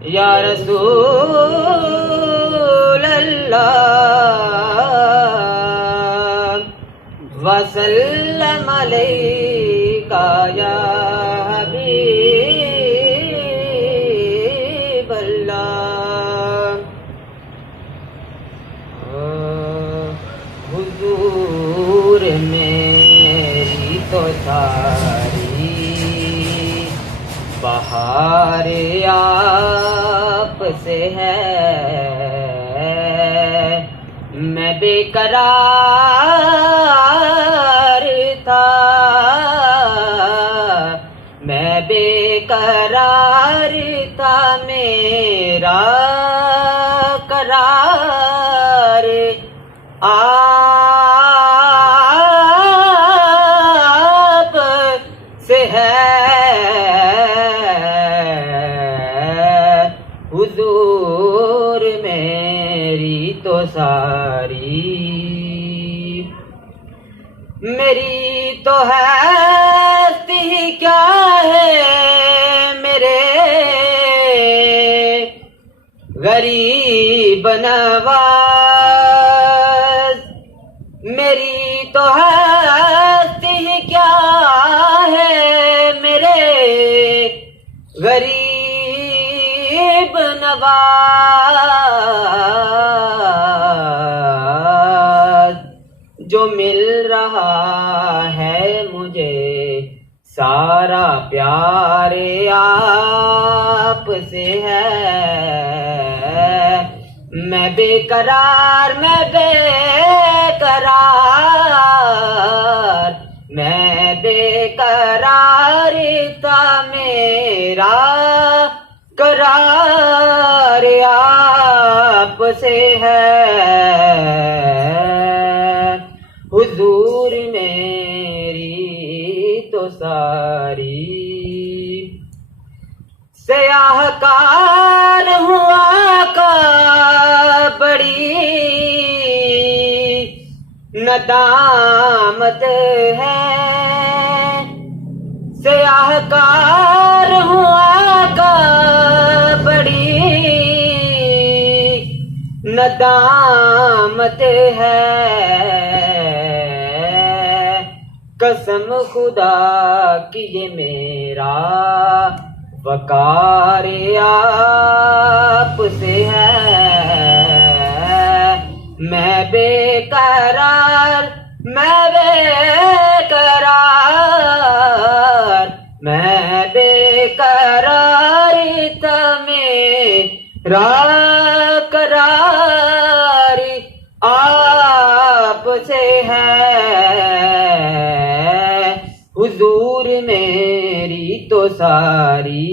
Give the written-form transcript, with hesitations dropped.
یا رسول اللہ وسلم علیکہ یا حبیب اللہ۔ حضور میری تو ساری بہار آپ سے ہے، میں بے قرار تھا، میں بے قرار تھا، میرا قرار آپ سے ہے۔ حضور میری تو ساری، میری تو ہستی کیا ہے، میرے غریب نواز، میری تو ہستی کیا ہے، میرے غریب نواز۔ جو مل رہا ہے مجھے سارا پیار آپ سے ہے، میں بے قرار، میں بے قرار، میں بے قرار تھا، میرا قرار آپ سے ہے۔ حضور میری تو ساری سیاہ کار ہوا کا بڑی ندامت ہے، سیاہ کار ہوا کا بڑی ندامت ہے، قسم خدا کی یہ میرا وقار آپ سے ہے، میں بے قرار، میں بے قرار، میں بے قرار تھا، میرا قرار آپ سے ہے۔ حضور میری تو ساری